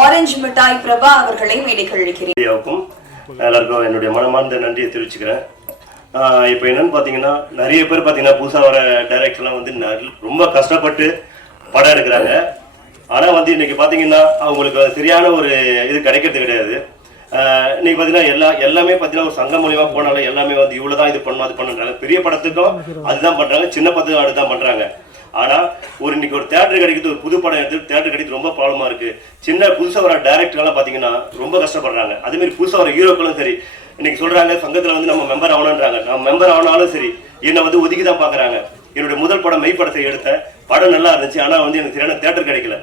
Orange மிட்டாய் பிரபா அவர்களை மேடைக்கு அழைக்கிறேன் எல்லாருக்கும் என்னுடைய மனமார்ந்த நன்றியை தெரிவிச்சுக்கிறேன். இப்போ என்னன்னு பார்த்தீங்கன்னா நிறைய பேர் பார்த்தீங்கன்னா புதுசாக வர டைரக்டர்லாம் வந்து ரொம்ப கஷ்டப்பட்டு படம் எடுக்கிறாங்க. ஆனால் வந்து இன்னைக்கு பார்த்தீங்கன்னா அவங்களுக்கு சரியான ஒரு இது கிடைக்கிறது கிடையாது. இன்னைக்கு பார்த்தீங்கன்னா எல்லா எல்லாமே பார்த்தீங்கன்னா ஒரு சங்கம் மூலியமாக போனாலும் எல்லாமே வந்து இவ்வளோ தான் இது பண்ணணும் அது பண்ணுறாங்க பெரிய படத்துக்கும் அதுதான் பண்ணுறாங்க சின்ன படத்துக்கும் அதுதான் பண்ணுறாங்க ஆனால் ஒரு இன்னைக்கு ஒரு தேட்டர் கிடைக்கிறது ஒரு புது படம் எடுத்து தேட்டர் கிடைக்கிறது ரொம்ப ப்ராப்ளமாக இருக்குது சின்ன புதுசாக வர டேரக்டர்லாம் பார்த்தீங்கன்னா ரொம்ப கஷ்டப்படுறாங்க. அதேமாரி புதுசாக வர ஹீரோக்களும் சரி இன்னைக்கு சொல்கிறாங்க சங்கத்தில் வந்து நம்ம மெம்பர் ஆகணுன்றாங்க நம்ம மெம்பர் ஆனாலும் சரி என்னை வந்து ஒதுக்கி தான் பார்க்குறாங்க என்னுடைய முதல் படம் மெய் படத்தை எடுத்த படம் நல்லா இருந்துச்சு ஆனால் வந்து எனக்கு சரியான தேட்டர் கிடைக்கல.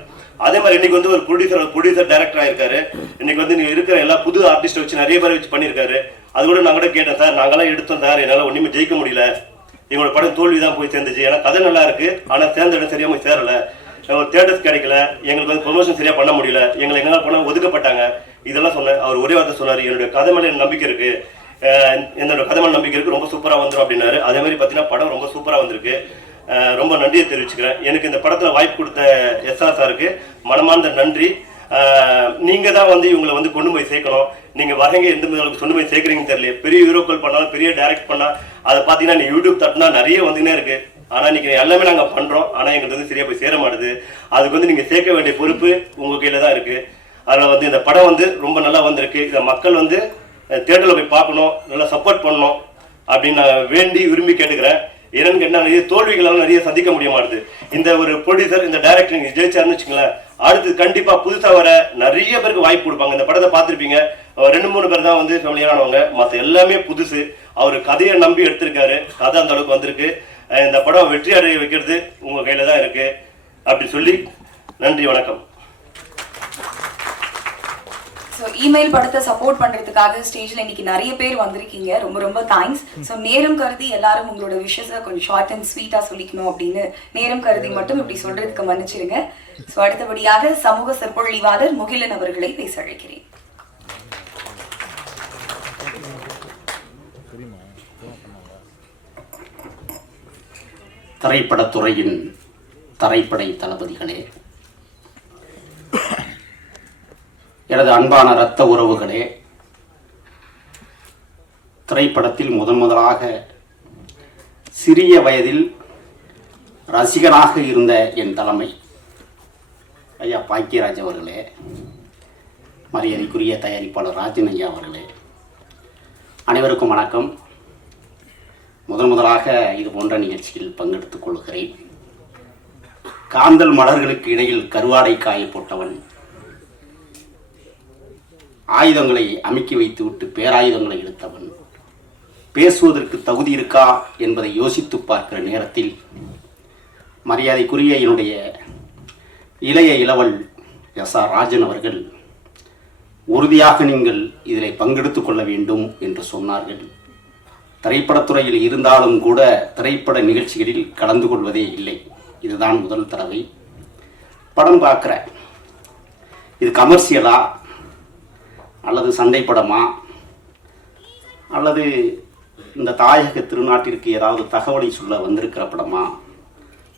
அதே மாதிரி இன்னைக்கு வந்து ஒரு ப்ரொடியூசர் ப்ரொடியூசர் டேரக்டர் ஆயிருக்காரு. இன்னைக்கு வந்து நீங்க இருக்கிற எல்லா புது ஆர்டிஸ்ட் வச்சு நிறைய பேர் வச்சு பண்ணியிருக்காரு. அது கூட நான் கூட கேட்டேன் சார் நாங்கெல்லாம் எடுத்தோம் சார். என்னால் ஒன்றுமே ஜெயிக்க முடியல. எங்களோட படம் தோல்வி தான் போய் சேர்ந்துச்சு. ஏன்னா கதை நல்லா இருக்கு. ஆனால் சேர்ந்த இடம் சரியாக போய் சேரல. ஒரு தேட்டர்ஸ் கிடைக்கல. எங்களுக்கு வந்து ப்ரொமோஷன் சரியாக பண்ண முடியல. எங்களை எங்களால் பண்ண ஒதுக்கப்பட்டாங்க. இதெல்லாம் சொன்னேன் அவர் ஒரே வார்த்தை சொன்னார். என்னுடைய கதை மேலே நம்பிக்கை இருக்கு. என்னோட கதை மேலே நம்பிக்கை இருக்கு. ரொம்ப சூப்பராக வந்துடும் அப்படின்னாரு. அதே மாதிரி பார்த்தீங்கன்னா படம் ரொம்ப சூப்பராக வந்திருக்கு. ரொம்ப நன்றியை தெரிவிச்சுக்கிறேன். எனக்கு இந்த படத்தில் வாய்ப்பு கொடுத்த எஸ்ஆர் சாருக்கு மனமார்ந்த நன்றி. நீங்கள் தான் வந்து இவங்களை வந்து கொண்டு போய் சேர்க்கணும். நீங்கள் வரங்க எந்த அளவுக்கு கொண்டு போய் சேர்க்குறீங்கன்னு தெரியல. பெரிய ஹீரோக்கள் பண்ணாலும் பெரிய டைரக்ட் பண்ணால் அதை பார்த்தீங்கன்னா நீ யூடியூப் தட்டினா நிறைய வந்துனே இருக்குது ஆனால் இன்றைக்கி எல்லாமே நாங்கள் பண்ணுறோம் ஆனால் எங்களுக்கு வந்து சரியாக போய் சேர மாட்டுது. அதுக்கு வந்து நீங்கள் சேர்க்க வேண்டிய பொறுப்பு உங்கள் கையில் தான் இருக்குது அதில் வந்து இந்த படம் வந்து ரொம்ப நல்லா வந்திருக்கு. இதை மக்கள் வந்து தேட்டரில் போய் பார்க்கணும். நல்லா சப்போர்ட் பண்ணணும். அப்படின்னு நான் வேண்டி விரும்பி கேட்டுக்கிறேன். என்னன்னு கேட்டால் நிறைய தோல்விகளால் நிறைய சந்திக்க முடிய மாட்டுது. இந்த ஒரு ப்ரொடியூசர் இந்த டைரக்டர் நீங்கள் ஜெயிச்சாருன்னு வச்சுங்களேன் அடுத்து கண்டிப்பா புதுசா வர நிறைய பேருக்கு வாய்ப்பு கொடுப்பாங்க. இந்த படத்தை பார்த்திருப்பீங்க. ரெண்டு மூணு பேர் தான் வந்து ஃபேமிலியானவங்க மற்ற எல்லாமே புதுசு. அவர் கதையை நம்பி எடுத்திருக்காரு. கதை அந்த அளவுக்கு வந்திருக்கு. இந்த படம் வெற்றி அடைய வைக்கிறது உங்க கையில தான் இருக்கு. அப்படி சொல்லி நன்றி வணக்கம். ஸோ இமெயில் படத்தை சப்போர்ட் பண்றதுக்காக ஸ்டேஜ்ல இன்னைக்கு நிறைய பேர் வந்திருக்கீங்க. ரொம்ப ரொம்ப தேங்க்ஸ் ஸோ நேரம் கருதி எல்லாரும் உங்களோட விஷயத்தை கொஞ்சம் ஷார்ட் அண்ட் ஸ்வீட்டா சொல்லிக்கணும் அப்படின்னு நேரம் கருதி மட்டும் இப்படி சொல்றதுக்கு மன்னிச்சிருங்க. ஸோ அடுத்தபடியாக சமூக சொற்பொழிவாளர் முகிலன் அவர்களை பேச அழைக்கிறேன். திரைப்படத்துறையின் தரைப்படை தளபதிகளே எனது அன்பான இரத்த உறவுகளே திரைப்படத்தில் முதன் முதலாக சிறிய வயதில் ரசிகனாக இருந்த என் தலைமை ஐயா பாக்கியராஜ் அவர்களே மரியாதைக்குரிய தயாரிப்பாளர் ராஜன் ஐயா அவர்களே அனைவருக்கும் வணக்கம். முதன் முதலாக இது போன்ற நிகழ்ச்சியில் பங்கெடுத்துக் கொள்கிறேன். காந்தல் மலர்களுக்கு இடையில் கருவாடை காய போட்டவன் ஆயுதங்களை அமுக்கி வைத்துவிட்டு பேராயுதங்களை இழுத்தவன் பேசுவதற்கு தகுதி இருக்கா என்பதை யோசித்து பார்க்கிற நேரத்தில் மரியாதைக்குரிய என்னுடைய இளைய இளவல் எஸ் ஆர் ராஜன் அவர்கள் உறுதியாக நீங்கள் இதில் பங்கெடுத்துக் கொள்ள வேண்டும் என்று சொன்னார்கள். திரைப்படத்துறையில் இருந்தாலும் கூட திரைப்பட நிகழ்ச்சிகளில் கலந்து கொள்வதே இல்லை. இதுதான் முதல் தடவை. படம் பார்க்குறேன். இது கமர்ஷியலா? அல்லது சண்டை படமா அல்லது இந்த தாயக திருநாட்டிற்கு ஏதாவது தகவலை சொல்ல வந்திருக்கிற படமா?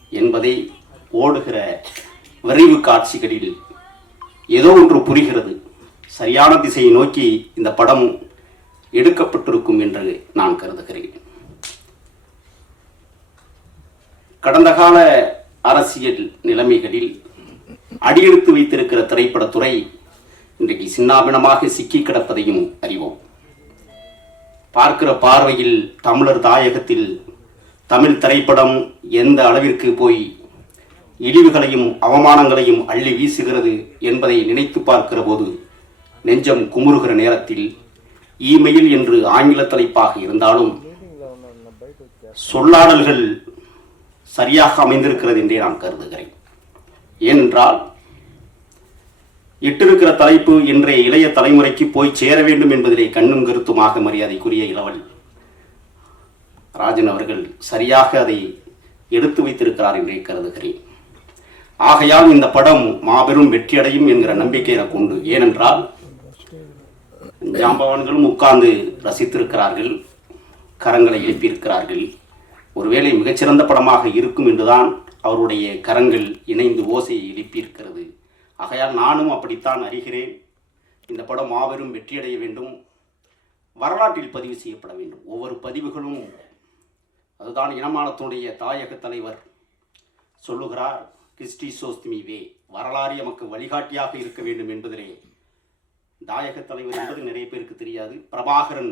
என்பதை ஓடுகிற விரைவு காட்சிகளில் ஏதோ ஒன்று புரிகிறது. சரியான திசையை நோக்கி இந்த படம் எடுக்கப்பட்டிருக்கும் என்று நான் கருதுகிறேன். கடந்த கால அரசியல் நிலைமைகளில் அடியெடுத்து வைத்திருக்கிற திரைப்படத்துறை இன்றைக்கு சின்னாபினமாக சிக்கி கிடப்பதையும் அறிவோம். பார்க்கிற பார்வையில் தமிழர் தாயகத்தில் தமிழ் திரைப்படம் எந்த அளவிற்கு போய் இழிவுகளையும் அவமானங்களையும் அள்ளி வீசுகிறது என்பதை நினைத்து பார்க்கிற போது நெஞ்சம் குமுறுகிற நேரத்தில் இமெயில் என்று ஆங்கில தலைப்பாக இருந்தாலும் சொல்லாடல்கள் சரியாக அமைந்திருக்கிறது என்றே நான் கருதுகிறேன். ஏனென்றால் இட்டிருக்கிற தலைப்பு இன்றைய இளைய தலைமுறைக்கு போய் சேர வேண்டும் என்பதிலே கண்ணும் கருத்துமாக மரியாதைக்குரிய இளவல் ராஜன் அவர்கள் சரியாக அதை எடுத்து வைத்திருக்கிறார் என்றே கருதுகிறேன். ஆகையால் இந்த படம் மாபெரும் வெற்றியடையும் என்கிற நம்பிக்கை எனக்கு உண்டு ஏனென்றால் ஜாம்பவான்களும் உட்கார்ந்து ரசித்திருக்கிறார்கள் கரங்களை எழுப்பியிருக்கிறார்கள். ஒருவேளை மிகச்சிறந்த படமாக இருக்கும் என்றுதான் அவருடைய கரங்கள் இணைந்து ஓசையை எழுப்பியிருக்கிறது. ஆகையால் நானும் அப்படித்தான் அறிகிறேன். இந்த படம் மாபெரும் வெற்றியடைய வேண்டும். வரலாற்றில் பதிவு செய்யப்பட வேண்டும். ஒவ்வொரு பதிவுகளும் அதுதான் இனமானத்துடைய தாயக தலைவர் சொல்லுகிறார். கிறிஸ்டி சோஸ்திமி வே வரலாறு எமக்கு வழிகாட்டியாக இருக்க வேண்டும் என்பதிலே தாயக தலைவர் என்பது நிறைய பேருக்கு தெரியாது. பிரபாகரன்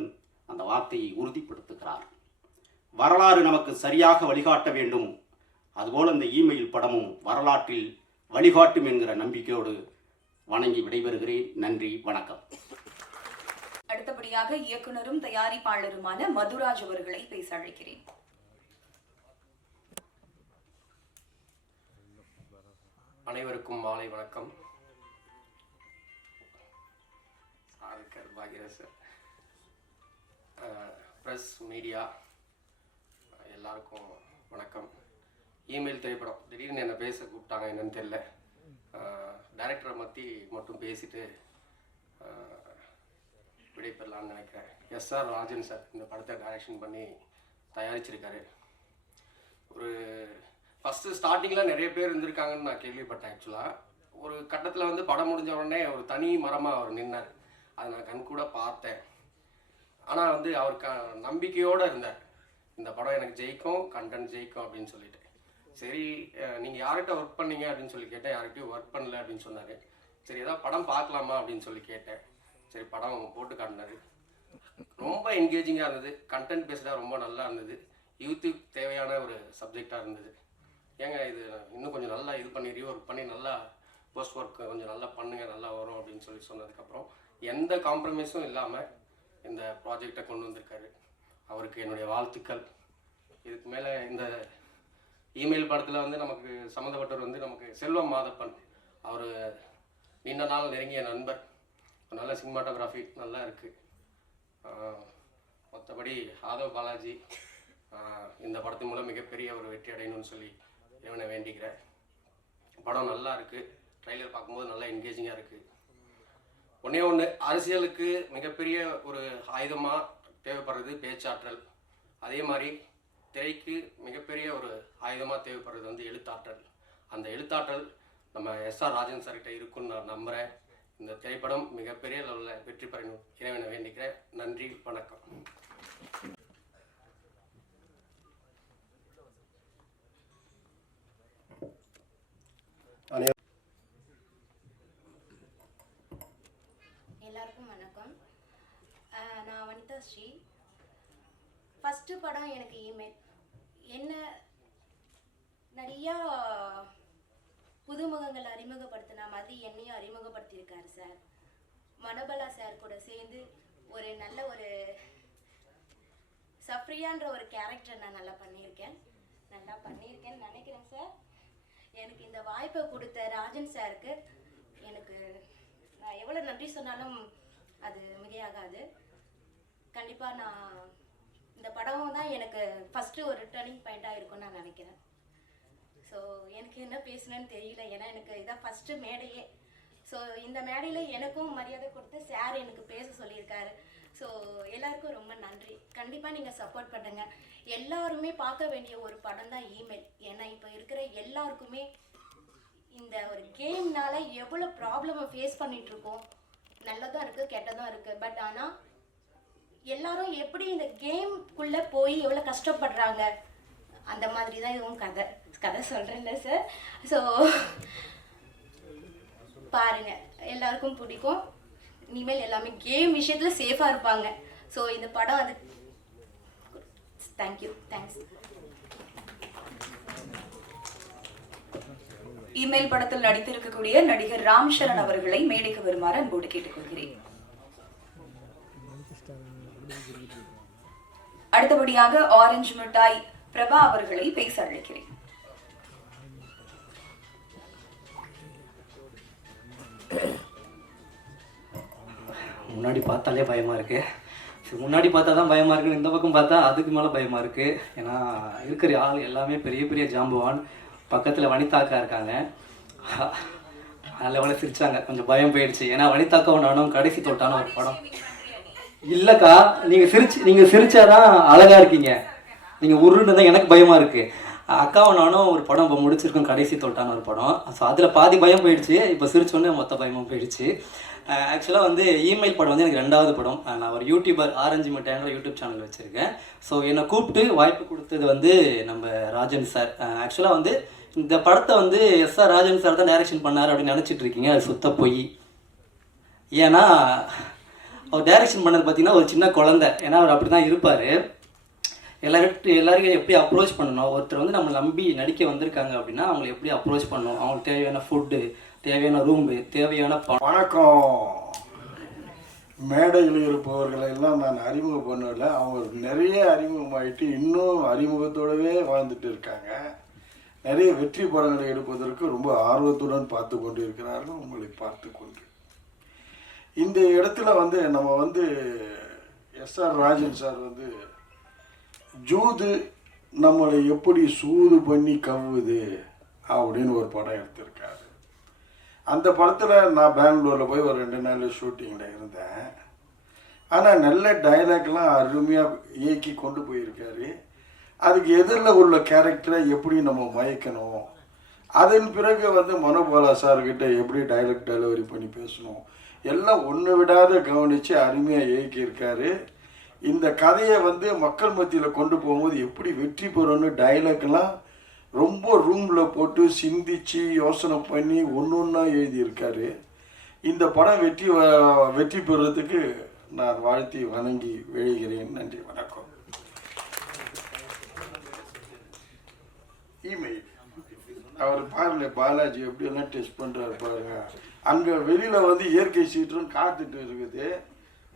அந்த வார்த்தையை உறுதிப்படுத்துகிறார். வரலாறு நமக்கு சரியாக வழிகாட்ட வேண்டும். அதுபோல் இந்த இமெயில் படமும் வரலாற்றில் வழிகாட்டும் என்கிற நம்பிக்கையோடு வணங்கி விடைபெறுகிறேன். நன்றி வணக்கம். அடுத்தபடியாக இயக்குனரும் தயாரிப்பாளருமான மதுராஜ் அவர்களை பேச அழைக்கிறேன். அனைவருக்கும் மாலை வணக்கம். சாருக்கர் பாகிரஸ் சார் ப்ரெஸ் மீடியா எல்லாருக்கும் வணக்கம். இமெயில் திரைப்படம். திடீர்னு என்னை பேச கூப்பிட்டாங்க என்னன்னு தெரில டைரக்டரை பற்றி மட்டும் பேசிட்டு விடைபெறலான்னு விடைபெறலாம்னு நினைக்கிறேன். எஸ்ஆர் ராஜன் சார் இந்த படத்தை டைரக்ஷன் பண்ணி தயாரிச்சிருக்காரு. ஒரு ஃபஸ்ட்டு ஸ்டார்டிங்கில் நிறைய பேர் இருந்திருக்காங்கன்னு நான் கேள்விப்பட்டேன் ஆக்சுவலாக ஒரு கட்டத்தில் வந்து படம் முடிஞ்ச உடனே ஒரு தனி மரமாக அவர் நின்னார். அதை நான் கண்கூட பார்த்தேன். ஆனால் வந்து அவர் க நம்பிக்கையோடு இருந்தார். இந்த படம் எனக்கு ஜெயிக்கும் கண்டென்ட் ஜெயிக்கும் அப்படின்னு சொல்லிட்டு. சரி நீங்கள் யார்கிட்ட ஒர்க் பண்ணீங்க அப்படின்னு சொல்லி கேட்டேன். யார்கிட்டயும் ஒர்க் பண்ணல அப்படின்னு சொன்னார். சரி ஏதாவது படம் பார்க்கலாமா அப்படின்னு சொல்லி கேட்டேன். சரி படம் போட்டு காட்டினாரு. ரொம்ப என்கேஜிங்காக இருந்தது. கண்டென்ட் பேஸ்டாக ரொம்ப நல்லா இருந்தது. யூத்துக்கு தேவையான ஒரு சப்ஜெக்டாக இருந்தது. ஏங்க இது இன்னும் கொஞ்சம் நல்லா இது பண்ணி ரீஒர்க் பண்ணி நல்லா போஸ்ட் ஒர்க் கொஞ்சம் நல்லா பண்ணுங்க நல்லா வரும் அப்படின்னு சொல்லி சொன்னதுக்கப்புறம் எந்த காம்ப்ரமைஸும் இல்லாமல் இந்த ப்ராஜெக்டை கொண்டு வந்திருக்காரு. அவருக்கு என்னுடைய வாழ்த்துக்கள். இதுக்கு மேலே இந்த இமெயில் படத்தில் வந்து நமக்கு சம்மந்தப்பட்டவர் வந்து நமக்கு செல்வம் மாதப்பன். அவர் நீண்ட நாள் நெருங்கிய நண்பர். நல்ல சினிமாட்டோகிராஃபி நல்லா இருக்குது மற்றபடி ஆதவ் பாலாஜி இந்த படத்தின் மூலம் மிகப்பெரிய ஒரு வெற்றி அடையணும்னு சொல்லி இறைவனை வேண்டிக்கிறேன் படம் நல்லா இருக்குது ட்ரைலர் பார்க்கும்போது நல்லா என்கேஜிங்காக இருக்குது ஒன்றே ஒன்று அரசியலுக்கு மிகப்பெரிய ஒரு ஆயுதமாக தேவைப்படுறது பேச்சாற்றல். அதே மாதிரி திரைக்கு மிகப்பெரிய ஒரு ஆயுதமாக தேவைப்படுறது வந்து எழுத்தாற்றல். அந்த எழுத்தாற்றல் நம்ம எஸ்ஆர் ராஜன் சார்கிட்ட இருக்குன்னு நான் நம்புகிறேன் இந்த திரைப்படம் மிகப்பெரிய லெவலில் வெற்றி பெறணும். இறைவனை வேண்டிக்கிறேன். நன்றி வணக்கம் எல்லாருக்கும் வணக்கம் அஹ் நான் வனிதா ஸ்ரீ. ஃபஸ்ட்டு படம் எனக்கு இமெயில் என்ன நிறையா புதுமுகங்களை அறிமுகப்படுத்தின மாதிரி என்னையும் அறிமுகப்படுத்தியிருக்காரு சார். மனோபலா சார் கூட சேர்ந்து ஒரு நல்ல ஒரு சப்ரியான்ற ஒரு கேரக்டர் நான் நல்லா பண்ணியிருக்கேன். நல்லா பண்ணியிருக்கேன்னு நினைக்கிறேன் சார். எனக்கு இந்த வாய்ப்பை கொடுத்த ராஜன் சாருக்கு எனக்கு நான் எவ்வளோ நன்றி சொன்னாலும் அது மிகையாகாது. கண்டிப்பாக நான் இந்த படம் தான் எனக்கு ஃபஸ்ட்டு ஒரு டர்னிங் பாயிண்ட்டாக இருக்கும்னு நான் நினைக்கிறேன். ஸோ எனக்கு என்ன பேசணும்னு தெரியல. ஏன்னா எனக்கு இதான் ஃபஸ்ட்டு மேடையே. ஸோ இந்த மேடையில் எனக்கும் மரியாதை கொடுத்து சார் எனக்கு பேச சொல்லியிருக்காரு. ஸோ எல்லாருக்கும் ரொம்ப நன்றி. கண்டிப்பாக நீங்கள் சப்போர்ட் பண்ணுங்க. எல்லாருமே பார்க்க வேண்டிய ஒரு படம் தான் இமெயில் ஏன்னா இப்போ இருக்கிற எல்லாருக்குமே இந்த ஒரு கேம்னால எவ்வளோ ப்ராப்ளமை ஃபேஸ் பண்ணிகிட்ருக்கோம் நல்லதும் இருக்குது கெட்டதும் இருக்குது பட் ஆனால் எல்லாரும் எப்படி இந்த கேம்குள்ளே போய் எவ்வளோ கஷ்டப்படுறாங்க? அந்த மாதிரி தான் இதுவும் கதை. கதை சொல்கிறேன்ல சார் ஸோ பாருங்க. எல்லாருக்கும் பிடிக்கும். இனிமேல் எல்லாமே கேம் விஷயத்தில் சேஃபாக இருப்பாங்க. ஸோ இந்த படம் அது தேங்க்யூ தேங்க்ஸ் இமெயில் படத்தில் நடித்திருக்கக்கூடிய நடிகர் ராம் சரண் அவர்களை மேடைக்கு வருமாறு அன்போடு கேட்டுக்கொள்கிறேன். அடுத்தபடியாக ஆரஞ்சு மிட்டாய் பிரபா அவர்களை பேச அழைக்கிறேன். முன்னாடி பார்த்தாலே பயமாக இருக்குது சரி முன்னாடி பார்த்தா தான் பயமாக இருக்குன்னு இந்த பக்கம் பார்த்தா அதுக்கு மேலே பயமாக இருக்குது ஏன்னா இருக்கிற ஆள் எல்லாமே பெரிய பெரிய ஜாம்புவான். பக்கத்தில் வனிதாக்கா இருக்காங்க. அதில் எவ்வளோ சிரிச்சாங்க. கொஞ்சம் பயம் போயிடுச்சு. ஏன்னா வனிதாக்காவும் நானும் கடைசி தொட்டான ஒரு படம். இல்லைக்கா நீங்கள் சிரிச்சு நீங்கள் சிரிச்சாதான் அழகாக இருக்கீங்க. நீங்கள் உருன்னு தான் எனக்கு பயமாக இருக்குது அக்காவும் நானும் ஒரு படம் இப்போ முடிச்சிருக்கோம் கடைசி தொட்டான ஒரு படம். ஸோ அதில் பாதி பயம் போயிடுச்சு இப்போ சிரிச்சோன்னே மொத்த பயமும் போயிடுச்சு. ஆக்சுவலாக வந்து இமெயில் படம் வந்து எனக்கு ரெண்டாவது படம். நான் ஒரு யூடியூபர் ஆரஞ்சு மிட்டாங்கிற யூடியூப் சேனல் வச்சுருக்கேன். ஸோ என்னை கூப்பிட்டு வாய்ப்பு கொடுத்தது வந்து நம்ம ராஜன் சார் ஆக்சுவலாக வந்து இந்த படத்தை வந்து எஸ் ஆர் ராஜன் சார் தான் டைரக்ஷன் பண்ணார் அப்படின்னு நினச்சிட்டு இருக்கீங்க அது சுத்த பொய். ஏன்னா அவர் டைரக்ஷன் பண்ணது பார்த்தீங்கன்னா ஒரு சின்ன குழந்தை. ஏன்னா அவர் அப்படி தான் இருப்பார் எல்லார்கிட்ட எல்லாருக்கும் எப்படி அப்ரோச் பண்ணணும்? ஒருத்தர் வந்து நம்ம நம்பி நடிக்க வந்திருக்காங்க அப்படின்னா அவங்களை எப்படி அப்ரோச் பண்ணணும்? அவங்களுக்கு தேவையான ஃபுட்டு தேவையான ரூம்பு தேவையான வணக்கம். மேடையில் இருப்பவர்களை எல்லாம் நான் அறிமுகம் பண்ணல அவங்க நிறைய அறிமுகமாயிட்டு இன்னும் அறிமுகத்தோடவே வாழ்ந்துட்டு இருக்காங்க. நிறைய வெற்றி படங்களை எடுப்பதற்கு ரொம்ப ஆர்வத்துடன் பார்த்து கொண்டு இருக்கிறார்கள் உங்களை பார்த்து கொண்டு இந்த இடத்துல வந்து நம்ம வந்து எஸ்ஆர் ராஜன் சார் வந்து ஜூது நம்மளை எப்படி சூது பண்ணி கவ்வுது? அப்படின்னு ஒரு படம் எடுத்திருக்காரு. அந்த படத்தில் நான் பெங்களூரில் போய் ஒரு ரெண்டு நாள் ஷூட்டிங்கில் இருந்தேன். ஆனால் நல்ல டைலாக்லாம் அருமையாக இயக்கி கொண்டு போயிருக்காரு. அதுக்கு எதிரில் உள்ள கேரக்டரை எப்படி நம்ம மயக்கணும்? அதன் பிறகு வந்து மனோபாலா சார்கிட்ட எப்படி டைலாக் டெலிவரி பண்ணி பேசணும்? எல்லாம் ஒன்று விடாத கவனித்து அருமையாக இயக்கியிருக்காரு. இந்த கதையை வந்து மக்கள் மத்தியில் கொண்டு போகும்போது எப்படி வெற்றி பெறணும்னு டைலாக்லாம் ரொம்ப ரூமில் போட்டு சிந்திச்சு யோசனை பண்ணி ஒன்று ஒன்றா எழுதியிருக்காரு. இந்த படம் வெற்றி வ- வெற்றி பெறுறதுக்கு நான் வாழ்த்தி வணங்கி விழுகிறேன் நன்றி வணக்கம். இமெயில் அவர் பாருங்க பாலாஜி எப்படியெல்லாம் டெஸ்ட் பண்ணுறாரு பாருங்க. அங்கே வெளியில் வந்து இயற்கை சீற்றம் காத்துட்டு இருக்குது.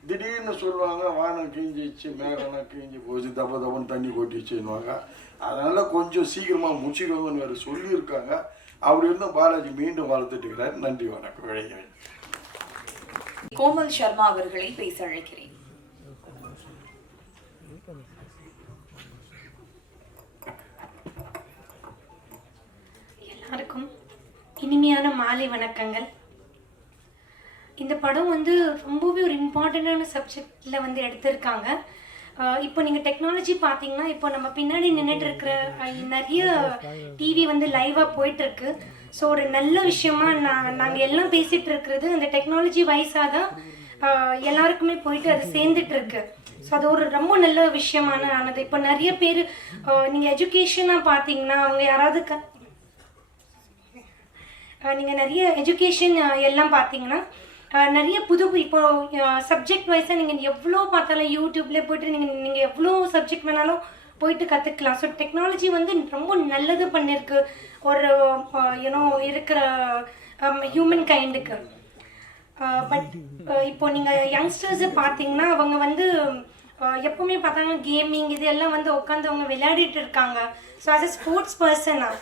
திடீர்னு சொல்லுவாங்க வானம் கிழிஞ்சிச்சு மேகம்லாம் கிழிஞ்சு போச்சு தப்ப தப்பன்னு தண்ணி கொட்டிச்சுன்னுவாங்க அதனால கொஞ்சம் சீக்கிரமாக முடிச்சுக்கோங்கன்னு வேறு சொல்லியிருக்காங்க. அப்படி இருந்தும் பாலாஜி மீண்டும் வளர்த்துட்டு இருக்கிறார் நன்றி வணக்கம் விளைகிறேன் கோமல் சர்மா அவர்களை பேச அழைக்கிறேன். எல்லாருக்கும் இனிமையான மாலை வணக்கங்கள். இந்த படம் வந்து ரொம்பவே ஒரு இம்பார்ட்டண்ட்டான சப்ஜெக்டில் வந்து எடுத்திருக்காங்க. இப்போ நீங்கள் டெக்னாலஜி பார்த்தீங்கன்னா இப்போ நம்ம பின்னாடி நின்றுட்டு இருக்கிற நிறைய டிவி வந்து லைவாக போயிட்டுருக்கு. ஸோ ஒரு நல்ல விஷயமா நான் நாங்கள் எல்லாம் பேசிகிட்டு இருக்கிறது அந்த டெக்னாலஜி வைஸாக தான் எல்லாருக்குமே போயிட்டு அது சேர்ந்துட்டு இருக்கு ஸோ அது ஒரு ரொம்ப நல்ல விஷயமான ஆனது. இப்போ நிறைய பேர் நீங்கள் எஜுகேஷனாக பார்த்தீங்கன்னா அவங்க யாராவது க நீங்கள் நிறைய எஜுகேஷன் எல்லாம் பார்த்தீங்கன்னா நிறைய புது இப்போ சப்ஜெக்ட் வைஸாக நீங்கள் எவ்வளோ பார்த்தாலும் யூடியூப்லேயே போயிட்டு நீங்கள் நீங்கள் எவ்வளோ சப்ஜெக்ட் வேணாலும் போயிட்டு கற்றுக்கலாம் ஸோ டெக்னாலஜி வந்து ரொம்ப நல்லது பண்ணியிருக்கு ஒரு யூனோ இருக்கிற ஹியூமன் கைண்டுக்கு பட் இப்போ நீங்கள் யங்ஸ்டர்ஸை பார்த்தீங்கன்னா அவங்க வந்து எப்பவுமே பார்த்தாங்க கேமிங் இது எல்லாம் வந்து உட்காந்து அவங்க விளையாடிட்டு இருக்காங்க. ஸோ ஆஸ் அ ஸ்போர்ட்ஸ் பர்சனாக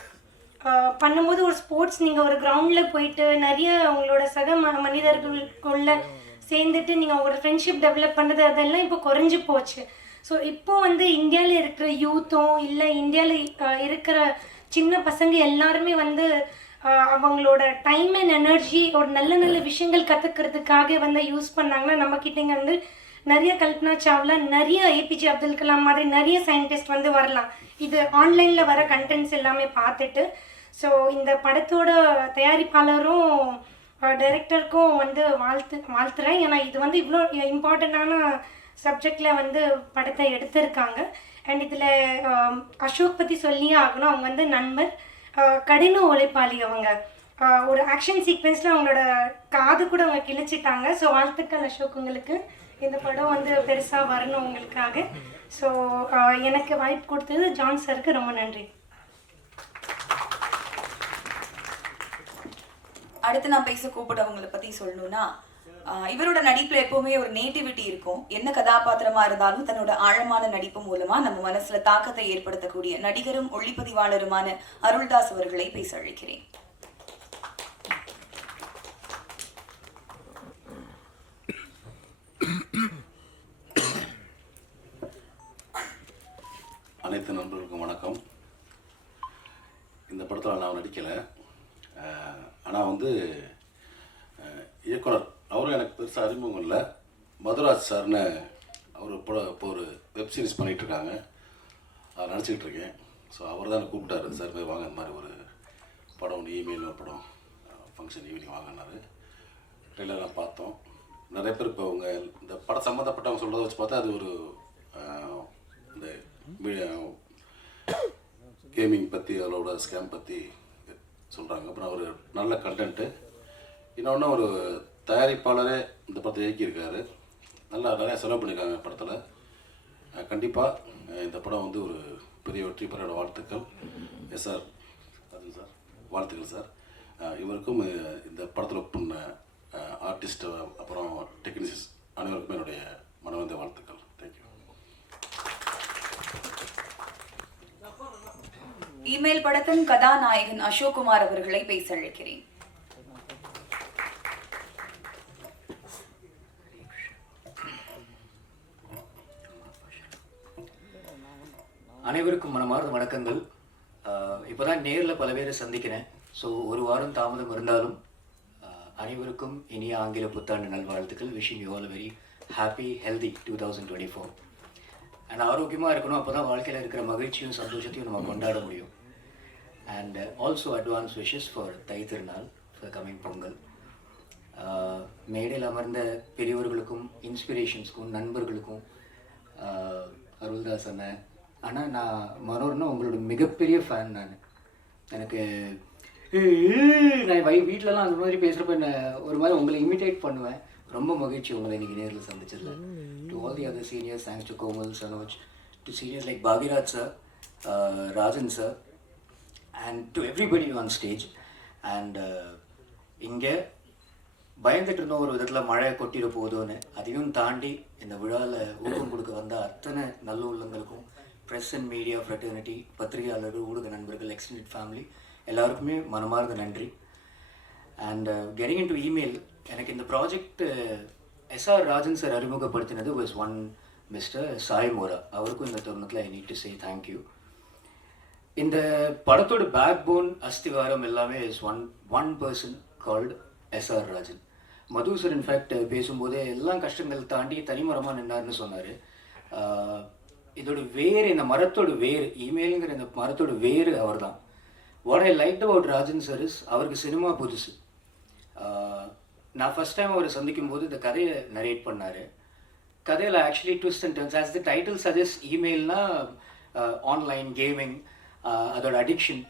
பண்ணும்போது ஒரு ஸ்போர்ட்ஸ் நீங்கள் ஒரு கிரவுண்டில் போயிட்டு நிறைய உங்களோட சக ம மனிதர்களுக்குள்ள சேர்ந்துட்டு நீங்கள் உங்களோட ஃப்ரெண்ட்ஷிப் டெவலப் பண்ணுறது அதெல்லாம் இப்போ குறைஞ்சி போச்சு. ஸோ இப்போ வந்து இந்தியாவில் இருக்கிற யூத்தும் இல்லை இந்தியாவில் இருக்கிற சின்ன பசங்க எல்லாருமே வந்து அவங்களோட டைம் அண்ட் எனர்ஜி ஒரு நல்ல நல்ல விஷயங்கள் கற்றுக்கிறதுக்காக வந்து யூஸ் பண்ணாங்கன்னா நம்ம கிட்டங்க வந்து நிறைய கல்பனா சாவ்லா நிறைய ஏபிஜே அப்துல் கலாம் மாதிரி நிறைய சயின்டிஸ்ட் வந்து வரலாம். இது ஆன்லைனில் வர கண்டென்ட்ஸ் எல்லாமே பார்த்துட்டு ஸோ இந்த படத்தோட தயாரிப்பாளரும் டைரக்டருக்கும் வந்து வாழ்த்து வாழ்த்துறேன். ஏன்னா இது வந்து இவ்வளோ இம்பார்ட்டண்ட்டான சப்ஜெக்டில் வந்து படத்தை எடுத்திருக்காங்க. அண்ட் இதில் அசோக் பற்றி சொல்லியே ஆகணும். அவங்க வந்து நண்பர் கடின உழைப்பாளி அவங்க. ஒரு ஆக்ஷன் சீக்வென்ஸில் அவங்களோட காது கூட அவங்க கிழிச்சிட்டாங்க. ஸோ வாழ்த்துக்கள் அசோக் உங்களுக்கு. இந்த படம் வந்து பெருசாக வரணும் உங்களுக்காக. ஸோ எனக்கு வாய்ப்பு கொடுத்தது ஜான் சருக்கு ரொம்ப நன்றி. அடுத்து நான் பேச கூப்பிடவங்களை பத்தி சொல்லணும்னா ஆஹ் இவரோட நடிப்புல எப்பவுமே ஒரு நேட்டிவிட்டி இருக்கும். என்ன கதாபாத்திரமா இருந்தாலும் தன்னோட ஆழமான நடிப்பு மூலமா நம்ம மனசுல தாக்கத்தை ஏற்படுத்தக்கூடிய நடிகரும் ஒளிப்பதிவாளருமான அருள்தாஸ் அவர்களை பேச அழைக்கிறேன் அனைத்து நண்பர்களுக்கும் வணக்கம் இந்த படத்தில் நான் நடிக்கலை ஆனால் வந்து அஹ், இயக்குனர் அவரும் எனக்கு பெருசாக அறிமுகம் இல்லை மதுராஜ் சார்னு அவர் இப்போ இப்போ ஒரு வெப் சீரிஸ் பண்ணிகிட்ருக்காங்க அதை நினச்சிக்கிட்டு இருக்கேன் ஸோ அவர் தான் கூப்பிட்டாரு. சார் போய் வாங்க இந்த மாதிரி ஒரு படம் ஒன்று இமெயில் ஒரு படம் ஃபங்க்ஷன் ஈவினிங் வாங்கினாரு ட்ரெயிலர்லாம் பார்த்தோம். நிறைய பேர் இப்போ அவங்க இந்த படம் சம்மந்தப்பட்டவங்க சொல்கிறத வச்சு பார்த்தா அது ஒரு இந்த கேமிங் பற்றி அதோட ஸ்கேம் பற்றி சொல்கிறாங்க அப்புறம் அவர் நல்ல கண்டென்ட்டு இன்னொன்று ஒரு தயாரிப்பாளரே இந்த படத்தை இயக்கியிருக்காரு. நல்லா நிறையா செலவு பண்ணியிருக்காங்க படத்தில். கண்டிப்பாக இந்த படம் வந்து ஒரு பெரிய வெற்றி பெற வாழ்த்துக்கள். எஸ் சார் அது சார் வாழ்த்துக்கள் சார். இவருக்கும் இந்த படத்தில் ஒர்க் பண்ண ஆர்டிஸ்ட் அப்புறம் டெக்னீஷியன்ஸ் அனைவருக்கும் என்னுடைய மனவந்த வாழ்த்துக்கள். தேங்க்யூ இமெயில் படத்தின் கதாநாயகன் அசோக்குமார் அவர்களை பேச அழைக்கிறேன். அனைவருக்கும் மனமார்ந்த வணக்கங்கள். இப்போ தான் நேரில் பல பேரை சந்திக்கிறேன். ஸோ ஒரு வாரம் தாமதம் இருந்தாலும் அனைவருக்கும் இனிய ஆங்கில புத்தாண்டு நல்வாழ்த்துக்கள். Wishing you all very happy healthy two thousand twenty four and ஆரோக்கியமாக இருக்கணும் அப்போ தான் வாழ்க்கையில் இருக்கிற மகிழ்ச்சியும் சந்தோஷத்தையும் நம்ம கொண்டாட முடியும். And also advance wishes for Thai Thirunal for coming Pongal. மேடையில் அமர்ந்த பெரியவர்களுக்கும் இன்ஸ்பிரேஷன்ஸ்க்கும் நண்பர்களுக்கும் அருள்தாஸ் அண்ணன் ஆனால் நான் மனோர்னா உங்களோட மிகப்பெரிய ஃபேன் நான். எனக்கு நான் வை வீட்டிலலாம் அந்த மாதிரி பேசுகிறப்ப என்ன ஒரு மாதிரி உங்களை இமிட்டேட் பண்ணுவேன். ரொம்ப மகிழ்ச்சி உங்களை இன்னைக்கு நேரில் சந்திச்சதில். To all the other seniors thanks to Komal Sanoj to seniors like Bhagyaraj sir Rajan sir and to everybody on stage and இங்கே பயந்துட்டு இருந்தோம் ஒரு விதத்தில் மழை கொட்டிட போதோன்னு அதையும் தாண்டி இந்த விழாவில் ஊக்கம் கொடுக்க வந்த அத்தனை நல்ல உள்ளங்களுக்கும் ப்ரெஸ் மீடியா ஃப்ரெட்டர்னிட்டி பத்திரிகையாளர்கள் ஊடக நண்பர்கள் எக்ஸ்டெண்டட் ஃபேமிலி எல்லாருக்குமே மனமார்ந்த நன்றி. And getting in to Email எனக்கு இந்த project SR Rajan sir அறிமுகப்படுத்தினது was one mister Sai Mora அவருக்கும் இந்த தருணத்தில் I need to say thank you இந்த படத்தோட பேக் போன் அஸ்திவாரம் எல்லாமே is one one person called SR Rajan Madhu sir in fact பேசும்போதே எல்லாம் கஷ்டங்கள் தாண்டி தனிமரமாக நின்னார்னு சொன்னார். Uh, இதோட வேர் இந்த மரத்தோட வேர் இமெயிலுங்கிற இந்த மரத்தோட வேர் அவர் தான் what I like about Rajan sir is அவருக்கு சினிமா புதுசு. நான் ஃபர்ஸ்ட் டைம் அவரை சந்திக்கும் போது இந்த கதையை நரேட் பண்ணார். கதையில் actually twist and turns as the title suggest இமெயில்னா online gaming அதோட அடிக்ஷன்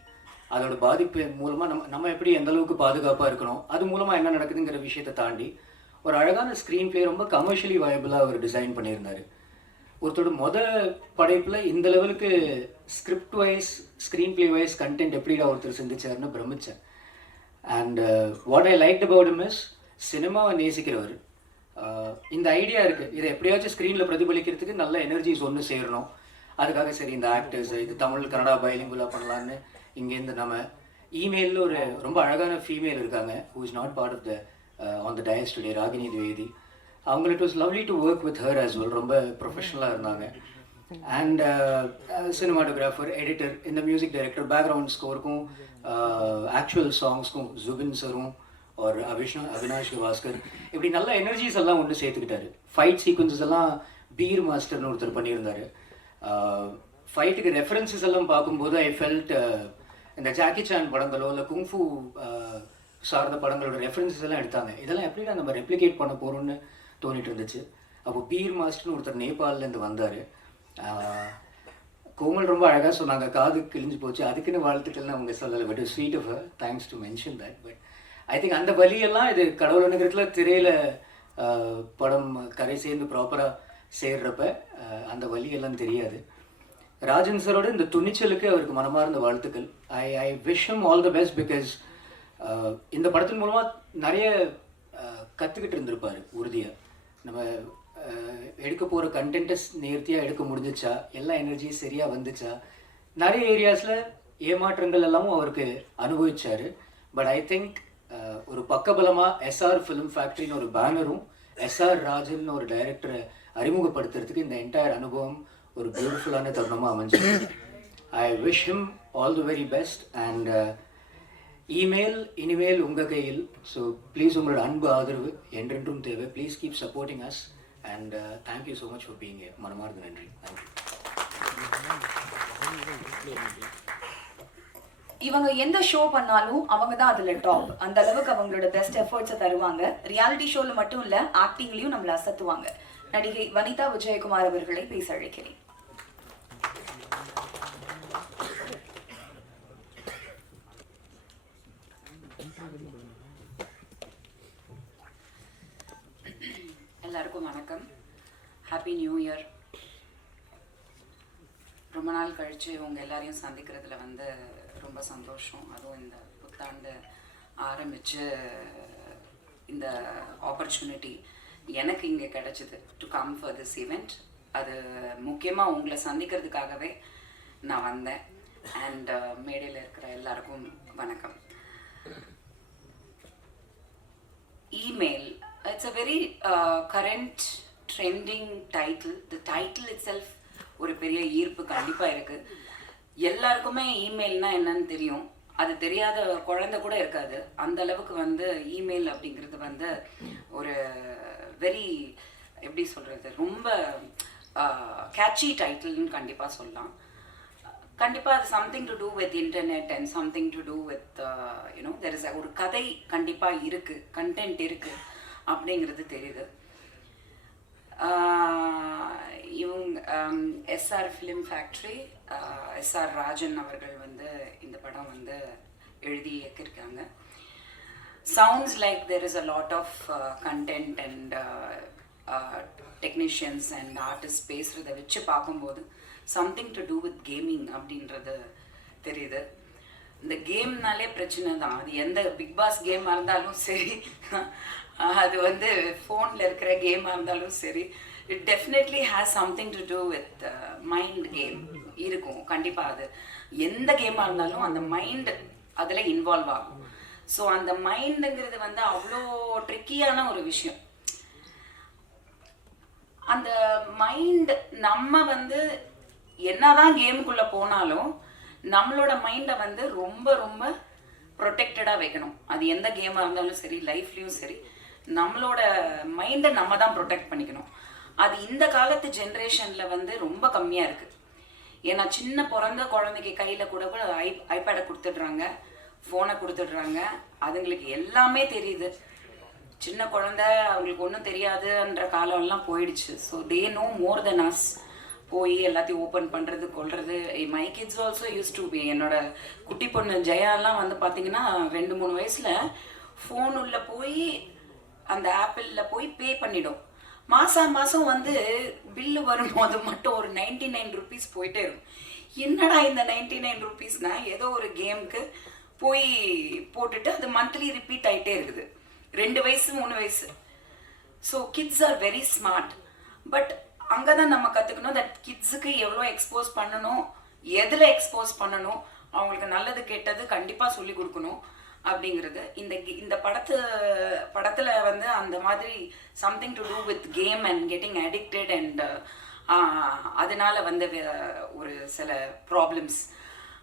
அதோட பாதிப்பு மூலமாக நம்ம நம்ம எப்படி எந்த அளவுக்கு பாதுகாப்பாக இருக்கணும் அது மூலமாக என்ன நடக்குதுங்கிற விஷயத்தை தாண்டி ஒரு அழகான ஸ்க்ரீன் பிளே ரொம்ப கமர்ஷியலி வயபிளாக அவர் டிசைன் பண்ணியிருந்தார். ஒருத்தோட முதல் படைப்பில் இந்த லெவலுக்கு script wise screen play wise content எப்படிடா ஒருத்தர் சிந்திச்சாருன்னு பிரமிச்சேன். And what I like about miss சினிமாவை நேசிக்கிறவர். இந்த ஐடியா இருக்குது இதை எப்படியாச்சும் ஸ்க்ரீனில் பிரதிபலிக்கிறதுக்கு நல்ல எனர்ஜிஸ் ஒன்று சேரணும். அதுக்காக சரி இந்த ஆக்டர்ஸ் இது தமிழ் கன்னடா பயலிங்குலாக பண்ணலான்னு இங்கேருந்து நம்ம இமெயிலில் ஒரு ரொம்ப அழகான ஃபீமேல் இருக்காங்க who is not part of the on the dais today Ragini Dwivedi. அவங்களுக்கு it was lovely to work with her as well ரொம்ப ப்ரொஃபஷனலாக இருந்தாங்க. அண்ட் சினிமாட்டோகிராஃபர் எடிட்டர் இந்த மியூசிக் டைரக்டர் பேக்ரவுண்ட் ஸ்கோருக்கும் ஆக்சுவல் சாங்ஸ்க்கும் ஜுபின் சரும் ஒரு அவிஷ்ணா அவினாஷ் பாஸ்கர் இப்படி நல்ல எனர்ஜிஸ் எல்லாம் ஒன்று சேர்த்துக்கிட்டாரு. ஃபைட் சீக்வன்சஸ் எல்லாம் பீர் மாஸ்டர்னு ஒருத்தர் பண்ணியிருந்தாரு. Uh, ஃபைட்டுக்கு ரெஃபரன்சஸ் எல்லாம் பார்க்கும்போது ஐ ஃபெல்ட் uh, இந்த ஜாக்கி சான் படங்களோ இல்லை குங்ஃபு uh, சார்ந்த படங்களோட ரெஃபரன்சஸ் எல்லாம் எடுத்தாங்க. இதெல்லாம் எப்படிடா நம்ம ரெப்ளிகேட் பண்ண போகிறோம்னு தோணிட்டு இருந்துச்சு. அப்போ பீர் மாஸ்டர்னு ஒருத்தர் நேபாளிலேருந்து வந்தார். கோமல் ரொம்ப அழகாக சொன்னாங்க. காது கிழிஞ்சு போச்சு. அதுக்குன்னு வாழ்த்துக்கள்னு அவங்க சொல்லலை. But sweet of thanks to mention that but I think அந்த வழியெல்லாம் இது கடவுள் நகரத்தில் திரையில் படம் கரை சேர்ந்து ப்ராப்பராக சேர்றப்ப அந்த வழியெல்லாம் தெரியாது. ராஜன் சரோட இந்த துணிச்சலுக்கு அவருக்கு மனமார்ந்த வாழ்த்துக்கள். I I wish him all the best because இந்த படத்தின் மூலமாக நிறைய கற்றுக்கிட்டு இருந்திருப்பார் உறுதியாக நம்ம எடுக்க போகிற கண்டென்ட்டை நேர்த்தியாக எடுக்க முடிஞ்சிச்சா? எல்லா எனர்ஜியும் சரியாக வந்துச்சா? நிறைய ஏரியாஸில் ஏமாற்றங்கள் எல்லாமும் அவருக்கு அனுபவிச்சார். பட் ஐ திங்க் ஒரு பக்கபலமாக எஸ்ஆர் ஃபிலிம் ஃபேக்ட்ரின்னு ஒரு பேனரும் எஸ்ஆர் ராஜன் ஒரு டைரக்டரை அறிமுகப்படுத்துறதுக்கு இந்த என்டையர் அனுபவம் ஒரு பியூட்டிஃபுல்லான தருணமாக அமைஞ்சிருக்கு. I wish him all the very best and Email இனிமேல் உங்கள் கையில். ஸோ ப்ளீஸ் உங்களோட அன்பு ஆதரவு என்றென்றும் தேவை. Please keep supporting us and thank you so much for பீங்க மனமார்ந்த நன்றி. இவங்க எந்த ஷோ பண்ணாலும் அவங்க தான் அதில் டாப் அந்த அளவுக்கு அவங்களோட பெஸ்ட் எஃபர்ட்ஸை தருவாங்க. ரியாலிட்டி ஷோவில் மட்டும் இல்லை ஆக்டிங்லேயும் நம்மளை அசத்துவாங்க. நடிகை வனிதா விஜயகுமார் அவர்களை பேச அழைக்கிறேன். எல்லாருக்கும் வணக்கம். ஹாப்பி நியூ இயர் ரொம்ப நாள் கழித்து இவங்க எல்லாரையும் சந்திக்கிறதுல வந்து ரொம்ப சந்தோஷம். அதுவும் இந்த புத்தாண்டு ஆரம்பித்து இந்த ஆப்பர்ச்சுனிட்டி எனக்கு இங்கே கிடைச்சிது to come for this event அது முக்கியமாக உங்களை சந்திக்கிறதுக்காகவே நான் வந்தேன். அண்ட் uh, மேடையில் இருக்கிற எல்லாருக்கும் வணக்கம். Email. It's a very uh, current trending title. The title itself ஒரு பெரிய ஈர்ப்பு கண்டிப்பாக இருக்கு. எல்லாருக்குமே இமெயில்னா என்னன்னு தெரியும். அது தெரியாத குழந்தை கூட இருக்காது. அந்த அளவுக்கு வந்து இமெயில் அப்படிங்கிறது வந்து ஒரு வெரி எப்படி சொல்றது? ரொம்ப uh, கேட்சி டைட்டில்னு கண்டிப்பாக சொல்லலாம். கண்டிப்பாக அது something to do with internet and something to do with you know there is ஒரு கதை கண்டிப்பாக இருக்குது கண்டென்ட் இருக்குது அப்படிங்கிறது தெரியுது. இவங்க SR film factory SR Rajan அவர்கள் வந்து இந்த படம் வந்து எழுதி இயக்கியிருக்காங்க. Sounds like there is a lot of content and technicians and artist பேசுகிறத வச்சு பார்க்கும்போது something to do with gaming அப்படின்றது தெரியுது. இந்த கேம்னாலே பிரச்சனை தான். அது எந்த பிக் பாஸ் கேமாக இருந்தாலும் சரி. அது வந்து ஃபோனில் இருக்கிற கேமாக இருந்தாலும் சரி. It definitely has something to do with mind game இருக்கும். கண்டிப்பாக அது. எந்த கேமாக இருந்தாலும் அந்த மைண்ட் அதில் இன்வால்வ் ஆகும். ஸோ அந்த மைண்டுங்கிறது வந்து அவ்வளோ ட்ரிக்கியான ஒரு விஷயம். அந்த மைண்ட் நம்ம வந்து என்னதான் கேமுக்குள்ள போனாலும் நம்மளோட மைண்டை வந்து ரொம்ப ரொம்ப ப்ரொடெக்டடாக வைக்கணும். அது எந்த கேமாக இருந்தாலும் சரி லைஃப்லேயும் சரி. நம்மளோட மைண்டை நம்ம தான் ப்ரொடெக்ட் பண்ணிக்கணும். அது இந்த காலத்து ஜென்ரேஷனில் வந்து ரொம்ப கம்மியாக இருக்குது ஏன்னா சின்ன பிறந்த குழந்தைக்கு கையில் கூட கூட ஐ ஐபேடை கொடுத்துடுறாங்க ஃபோனை கொடுத்துடுறாங்க. அதுங்களுக்கு எல்லாமே தெரியுது. சின்ன குழந்த அவங்களுக்கு ஒன்றும் தெரியாதுன்ற காலம்லாம் போயிடுச்சு. So they know more than us போய் எல்லாத்தையும் ஓப்பன் பண்ணுறது கொள்றது my kids also use to be என்னோட குட்டி பொண்ணு ஜெயாலாம் வந்து பார்த்தீங்கன்னா ரெண்டு மூணு வயசில் ஃபோன் உள்ள போய் அந்த ஆப்பிளில் போய் பே பண்ணிடும். மாதம் மாதம் வந்து பில்லு வரும்போது மட்டும் ஒரு நைன்டி நைன் ருபீஸ் போயிட்டே இருக்கும். என்னடா இந்த நைன்டி நைன் ருபீஸ்னா ஏதோ ஒரு கேமுக்கு போய் போட்டுட்டு அது மந்த்லி ரிப்பீட் ஆகிட்டே இருக்குது. ரெண்டு வயசு மூணு வயசு. So kids are very smart but அங்கே தான் நம்ம கற்றுக்கணும் தட் கிட்ஸுக்கு எவ்வளோ எக்ஸ்போஸ் பண்ணணும் எதில் எக்ஸ்போஸ் பண்ணணும் அவங்களுக்கு நல்லது கெட்டது கண்டிப்பாக சொல்லி கொடுக்கணும் அப்படிங்கிறது. இந்த கி- இந்த படத்து படத்தில் வந்து அந்த மாதிரி something to do with game and getting addicted and அதனால வந்த வே- ஒரு சில ப்ராப்ளம்ஸ்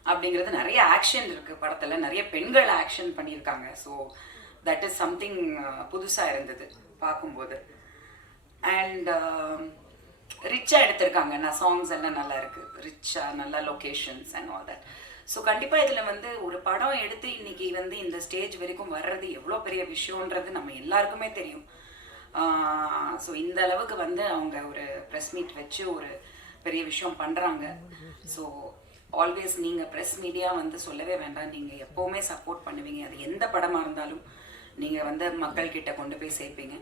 அப்படிங்கிறது நிறைய ஆக்ஷன் இருக்குது படத்தில். நிறைய பெண்கள் ஆக்ஷன் பண்ணியிருக்காங்க. ஸோ தட் இஸ் சம்திங் புதுசாக இருந்தது பார்க்கும்போது. அண்ட் ரிச்சாக எடுத்திருக்காங்க. நான் சாங்ஸ் எல்லாம் நல்லா இருக்கு. ரிச்சாக நல்ல locations and all that so கண்டிப்பாக இதில் வந்து ஒரு படம் எடுத்து இன்னைக்கு வந்து இந்த ஸ்டேஜ் வரைக்கும் வர்றது எவ்வளோ பெரிய விஷயம்ன்றது நம்ம எல்லாருக்குமே தெரியும். ஸோ இந்த அளவுக்கு வந்து அவங்க ஒரு ப்ரெஸ் மீட் வச்சு ஒரு பெரிய விஷயம் பண்ணுறாங்க ஸோ ஆல்வேஸ் நீங்கள் ப்ரெஸ் மீடியா வந்து சொல்லவே வேண்டாம். நீங்கள் எப்போவுமே சப்போர்ட் பண்ணுவீங்க. அது எந்த படமாக இருந்தாலும் நீங்கள் வந்து மக்கள்கிட்ட கொண்டு போய் சேர்ப்பீங்க.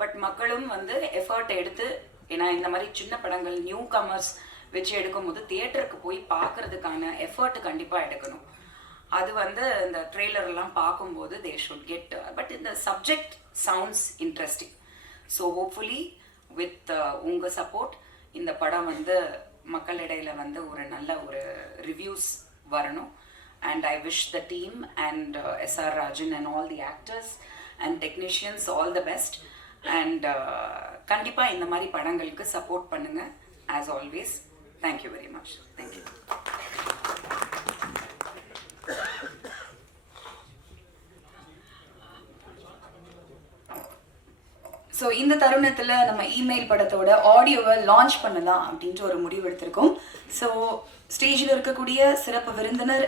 பட் மக்களும் வந்து எஃபர்ட் எடுத்து ஏன்னா இந்த மாதிரி சின்ன படங்கள் நியூ கமர்ஸ் வச்சு எடுக்கும்போது தியேட்டருக்கு போய் பார்க்கறதுக்கான எஃபர்ட் கண்டிப்பாக எடுக்கணும். அது வந்து இந்த ட்ரெய்லர்லாம் பார்க்கும்போது தே ஷுட் கெட் பட் இந்த subject sounds interesting so hopefully with உங்கள் சப்போர்ட் இந்த படம் வந்து மக்களிடையில் வந்து ஒரு நல்ல ஒரு ரிவ்யூஸ் வரணும். And I wish the team and SR Rajan and all the actors and technicians all the best and கண்டிப்பாக இந்த மாதிரி படங்களுக்கு சப்போர்ட் பண்ணுங்க. As always thank you very much thank you so இந்த தருணத்தில் நம்ம இமெயில் படத்தோட ஆடியோவை லான்ச் பண்ணலாம் அப்படின்ட்டு ஒரு முடிவு எடுத்திருக்கோம். ஸோ ஸ்டேஜில் இருக்கக்கூடிய சிறப்பு விருந்தினர்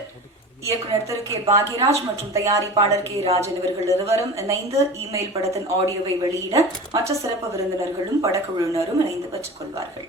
இயக்குனர் திரு கே பாக்யராஜ் மற்றும் தயாரிப்பாளர் கே ராஜன் இவர்கள் இருவரும் இணைந்து இமெயில் படத்தின் ஆடியோவை வெளியிட மற்ற சிறப்பு விருந்தினர்களும் படக்குழுவினரும் இணைந்து பெற்றுக்கொள்வார்கள் கொள்வார்கள்.